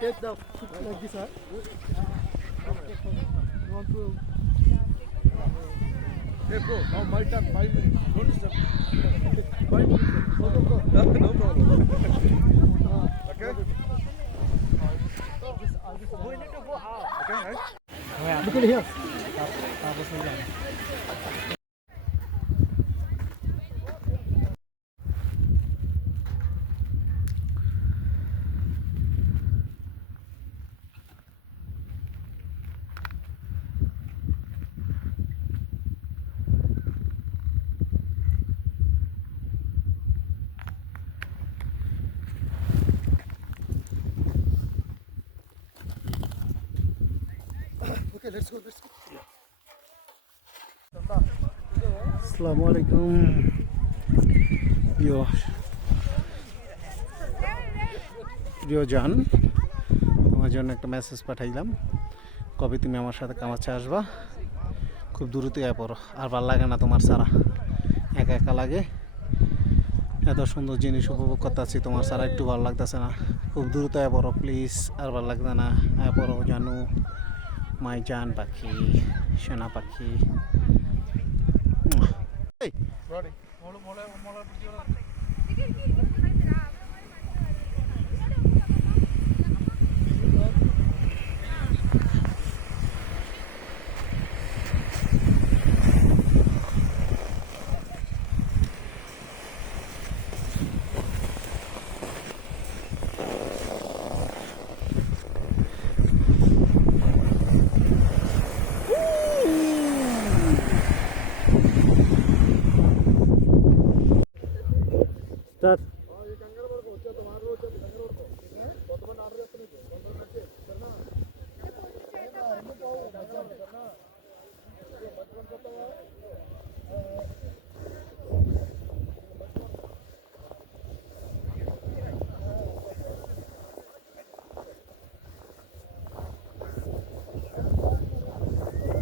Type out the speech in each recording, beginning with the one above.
Take the like this, sir. You want to? Hey, bro. Now my turn. 5 minutes. Don't disturb. 5 minutes. Go, go, go. No problem. Okay. We need to go out. Okay, right? Look at here. Okay, let's go. Let's go. Assalamualaikum. প্রিয় জান, তোমার জন্য একটা মেসেজ পাঠাইলাম। কবে তুমি আমার সাথে কামাচ্ছে আসবা? খুব দ্রুতই আয় পড়ো। আর ভাল লাগে না তোমার ছাড়া, একা একা লাগে। এত সুন্দর জিনিস উপভোগ করতেছি, তোমার ছাড়া একটু ভালো লাগতেছে না। খুব দ্রুত আয় পড়ো প্লিজ। আর ভাল লাগবে না, আয় পড়ো জানু। মাই জান পাখি, সোনা পাখি। Start.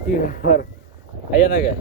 কি ব্যাপার? আইয়া না গে